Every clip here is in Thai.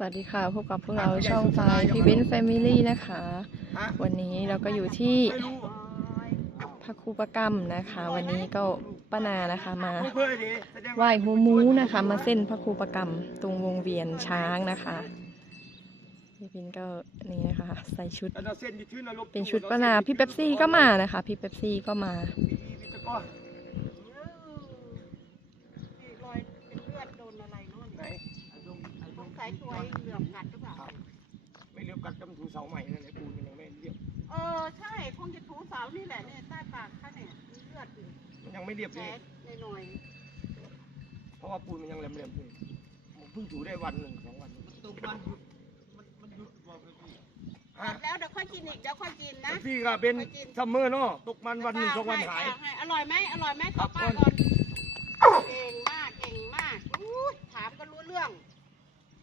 สวัสดีค่ะ พบกับพวกเราช่องไฟพี่เบนแฟมิลี่นะคะฮะวันนี้เราก็อยู่ที่ไม่รู้พระครูประกรรมนะคะ วันนี้ก็ป้านานะคะมาเพื่อนดิแสดงไหว้หัวหมูนะคะ มาเส้นพระครูประกรรมตรงวงเวียนช้างนะคะพี่เบนก็นี่นะคะ ใส่ชุดแล้วเราเส้นอยู่ชื่อนรกเป็นชุดป้านาพี่เป๊ปซี่ก็มานะคะ พี่เป๊ปซี่ก็มา มีตะกร้อ นี่รอยเป็นเลือดโดนอะไรเนู่น ไหน สงสัยตัวไอ้เหลือมกัดหรือเปล่า ไม่เรียบกัดกำถูเสาใหม่นั่นแหละปูนมันยังไม่เรียบเออใช่คงจะถูเสานี่แหละเนี่ยใต้ปากเขาเนี่ยมีเลือดอยู่มันยังไม่เรียบแผเลลยหน่อยเพราะว่าปูนมันยังแหลมๆอยู่ผมเพิ่งถูได้วันหนึ่งสองวันตกวันหยุดมันมันหยุดบอกเลยพี่ๆแล้วเดี๋ยวค่อยกินอีกเดี๋ยวค่อยกินนะพี่ก็เป็นซัมเมอร์เนาะตกมันวันหนึ่งสองวันหายให้ให้อร่อยไหมอร่อยไหมขอป้าครับก่อนเก่งมากเก่งมากอู้ถามก็รู้เรื่อง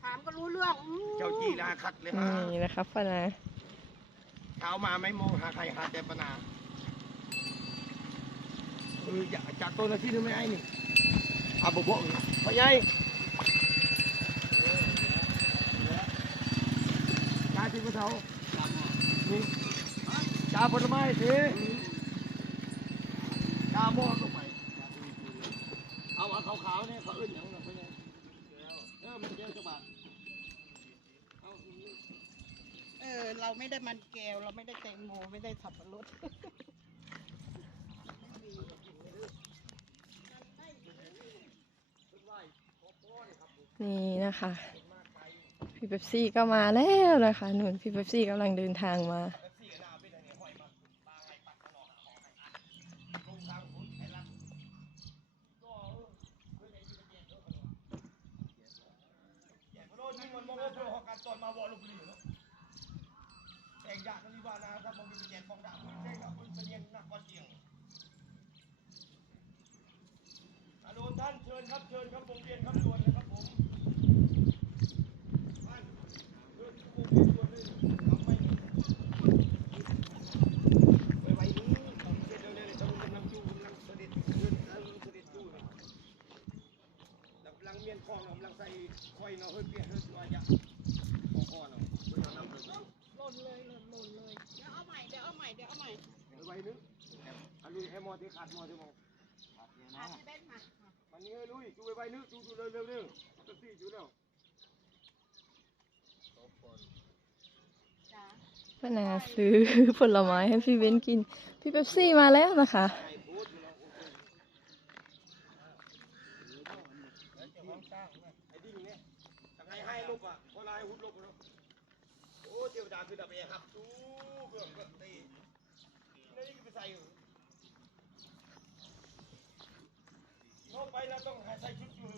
ถามก็รู้เรื่องอู้เจ้าจี้ลาคัดเลยฮะนี่นะคะป้านาเช้ามาไม่มองหาใครหาแต่ปนาเอออยากจากต้นละที่นึงไม่ไอ้นี่อาบบอกพ่อใหญ่จ้าที่พระเทานี่จ้าผลไม้สิจ้าหม้อลงไปเอาอันขาวๆเนี่ยเขาเอื้นอย่างนั้นพ่อใหญ่เออมันเจ้าจะบาทเอา เออเราไม่ได้มันแก้ว เราไม่ได้แตงโมไม่ได้สับปะรดนี่นะคะ พี่เป๊ปซี่ก็มาแล้วนะคะหนุนพี่เป๊ปซี่กำลังเดินทางมาตอนมาวอลลูกนี่เนาะแต่งยากนี่ว่าะ ครับมองเป็นแจกฟองดาบมันได้กับมันเป็นเรียนนักวัดเจียงอาโดนท่านเชิญครับ เชิญครับวงเวียนครับด่วนเลยครับผมท่านเชิญวงเวียนด่วนเลยทำไมไว้ไว้นี้เร็จเร็วๆเลยต้องกำลังจูกำลังเสด็จเดินทางเสด็จจูกำลังเมียนคองกำลังใส่คอยเนาะเฮ้ยเปียเฮ้ยตัวยักษ์คอเนาะ เพื่อนเอาน้ำเลยหล่นเลยหล่นหล่นเลยเดี๋ยวเอาใหม่เดี๋ยวเอาใหม่เดี๋ยวเอาใหม่ไว้นึกอันนี้ให้มอที่ขาดมอที่มองอะพี่เบ้นมามามันนี่ให้ลุยจูไว้ไว้นึกจูจูเร็วเร็วเร็วตัดสี่จูเร็วจ้าป้านาซื้อผลไม้ให้พี่เบ้นกิน พี่เป๊ปซี่มาแล้วนะคะไอ้พูดเนาะไอ้เจ้าของสร้างไอ้ดิ้งเนี่ยทางไงให้ลูกอะพอลายหุดลูกเนาะ โอ้เทวดาคือดับเอครับดูเกือบเกือบตีนี่คือใส่เข้าไปแล้วต้องใส่ชุดอยู่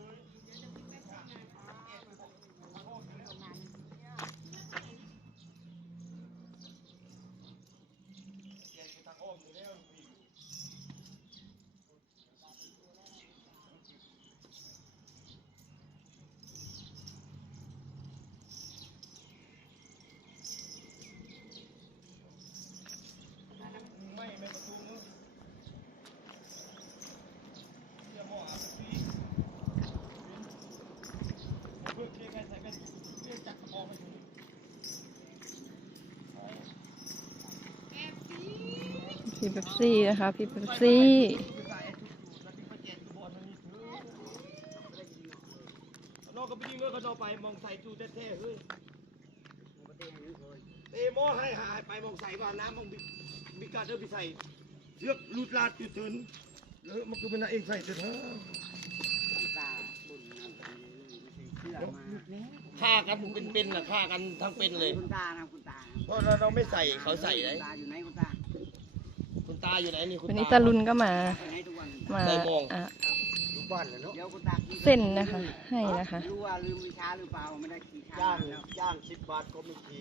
ไม่ไม่ประตูมือเดี๋ยวหมออาบสีเพื่อเคลียร์กันใส่กันเคลียร์จักรออกไปถึง พี่เป๊ปซี่นะคะ พี่เป๊ปซี่ นอกก็ไปยิงก็นอกไปมองใส่จูเท่ๆเฮ้ยเตะมอให้หายไปมองใส่ว่าน้ำมองบิกาเดอร์ไปใส่เชือกลูดลาดจุดถึงแล้วมันคือเป็นเองใส่เถอะตาบุญนั่นเชื่อมาฆ่ากันเป็นๆนะฆ่ากันทั้งเป็นเลย คุณตานะคุณตาเพราะเราเราไม่ใส่เขาใส่เลย คุณตาคุณ ตาอยู่ไหนนี่คุณวันตานี้ตาลุนก็มาไปไหนทุกวันมาได้มองอะอยู่บ้านเลยเนาะเดี๋ยวคุณตากิเส้นนะคะ ให้นะคะรู้ว่าลืมวิชาหรือเปล่าไม่ได้กี่ชาย่างแล้วย่างสิบบาทก็ไม่ที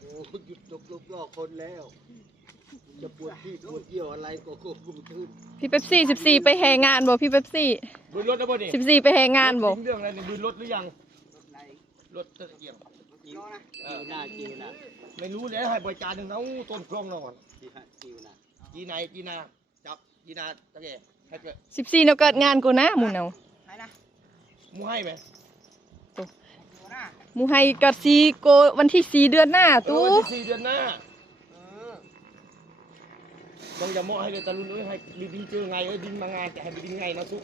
โอ้หยุดจบลบล่อคนแล้ว จะปวดที่ปวดเยี่ยวอะไรก็ควบคุมขึ้นพี่เป๊ปซี่สิบสี่ไปแหงานบ่พี่เป๊ปซี่บืนรถแล้วบ่นี่สิบสี่ไปแหงานบ่เรื่องอะไรนี่บืนรถหรือยังรถไหนรถตะเกียบ กิโลนะเออน่ากินนะไม่รู้เลยให้บริการหนึ่งเอาต้นคลองนอนกี่กิโลนะจีไหนจีนาจับจีนาตะเกียบให้เกิดสิบสี่เนาะเกิดงานกูนะหมูเนาไหนนะมมูให้ไหมหัวหน้าหมูไฮกับซีโกวันที่สี่เดือนหน้าเออตู้วันที่สี่เดือนหน้าเออต้องอย่าโม้ให้เลยตะลุนเอ้ยให้บีบีเจอไงเอ้ยบินมางานแต่ให้บินไงนะสุก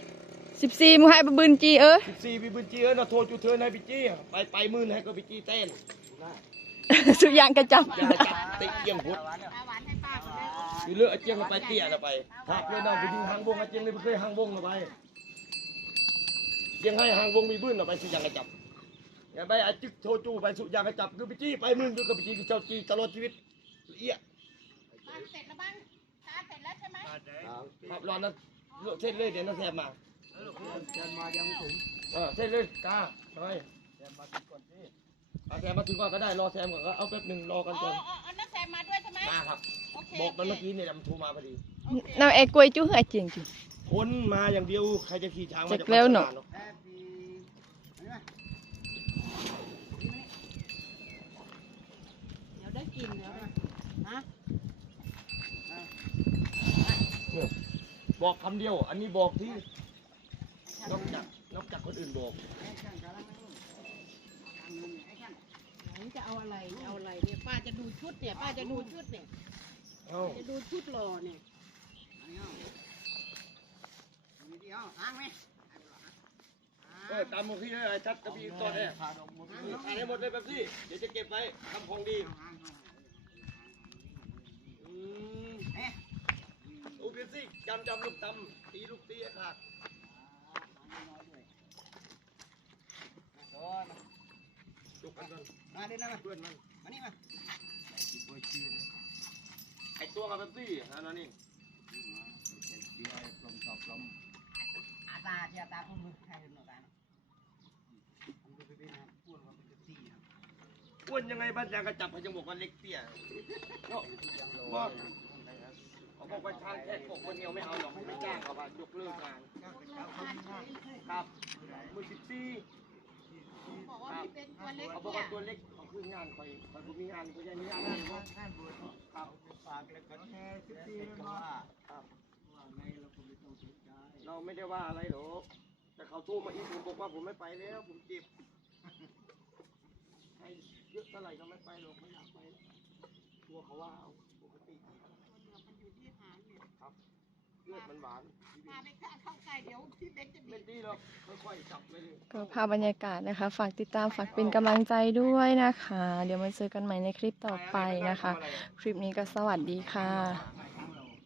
สิบสี่หมูไฮบะบืนจีเออสิบสี่บีบินจีเอ้ยนะโทรจูเธอในบีจีไปไปมื่นให้ก็บีจีเต้นสุดยางกระจับอย่าจับติเกี่ยงพุดปลาหวานให้ป้าก่อนเลยอยู่เลือกไอ้เจียงก็ไปเตี้ยละไปถ้าเพื่อนเราไปยิงหางวงไอ้เจียงเลยไปเคยหางวงละไปเจียงให้หางวงมีบื้นละไปสุยางกระจับอย่าไปไอ้จึกโทรจูไปสุยางกระจับคือบีจีไปมื่นอยู่กับบีจีคือเจ้าจีตลอดชีวิตละเอียดบ้านเสร็จแล้วบ้างทานเสร็จแล้วใช่ไหมครับรอนั้นเลือกเส้นเลยเดี๋ยวน้าแซมมา เดินมายังไม่ถึงเออเส้นเลยกาไปเดินมาถึงก่อนสิอาแซมมาถึงก่อนก็ได้รอแซมก่อนก็เอาแป๊บหนึ่งรอกันอ๋อก่อนอ๋ออ๋อนักแซมมาด้วยใช่ไหมมาครับโอเคบอกมันเมื่อกี้เนี่ยมันโทรมาพอดีโอเคน้ำไอ้กล้วยจุ้ไอ้เจียงจุคนมาอย่างเดียวใครจะขี่ช้างมาเจ็จากกแล้วเนอะแป๊บดีอันนี้ไหมเดี๋ยวได้กินเดี๋ยวได้ฮะบอกคำเดียว อันนี้บอกที่ นอกจากนอกจากคนอื่นบอกไอ้ช่างกำลังนั่งทำเงินไอ้ช่างไหนจะเอาอะไรเอาอะไรเนี่ยป้าจะดูชุดเนี่ยป้าจะดูชุดเนี่ยเอ้าจะดูชุดรอเนี่ยอันนี้เอามีเดียวทางไหมเออตามมือพี่เลยไอ้ชัดกระบี่ตัวเนี่ยพาดอกหมดเลยทานให้หมดเลยแบบนี้เดี๋ยวจะเก็บไว้ทำของดีอืมเอ๊ะโอเคสิจำจำลูกตำตีลูกตีไอ้ขา ดโอ้ยจุกกันก่อนมาดินะมาเพื่อนมันมานี่มาไอ้ตัวกับแบบนี้อันนั้นนี่อาตาที่อาตาคุณมือใครเป็นหนอตาเนาะมันก็ไปเป็นนะพูดว่าเป็นสี่นะอ้วนยังไงบ้านยางกระจับเขายังบอกว่าเล็กเตี้ยเนาะว่าเขาบอกว่าช้างแค่กบคนเดียวไม่เอาหรอกไม่จ้างเขาว่ายกเลิกงานครับมือสิบสี่ บอกว่าพี่ เป็นตัวเล็กเขาบอกเนี่ว่ายตัวเล็กเขาคืองานคอยคอยมีงานเขาจะมีงานงานเขาครับฝากเลยกันแค่สิบสี่มันว่าว่าไงเราคงไม่ต้องสนใจเราไม่ได้ว่าอะไรหรอกแต่เขาโทรมาอีกผมบอกว่าผมไม่ไปแล้ว ผมเจ็บให้เยอะเท่าไหร่ก็ไม่ไปหรอกไม่อยากไปกลัวเขาว่าเอาปกติ มันอยู่ที่หางเนี่ย ครับ เลือดมันหวานมาไม่กล้าเข้าใกล้เดี๋ยวพี่เบนจะไม่ดีดีหรอกค่อยๆจับไปเลยก็ภาพบรรยากาศนะคะ ฝากติดตามฝากเป็นกำลังใจด้วยนะคะ เดี๋ยวมาเจอกันใหม่ในคลิปต่อไปนะคะ คลิปนี้ก็สวัสดีค่ะอ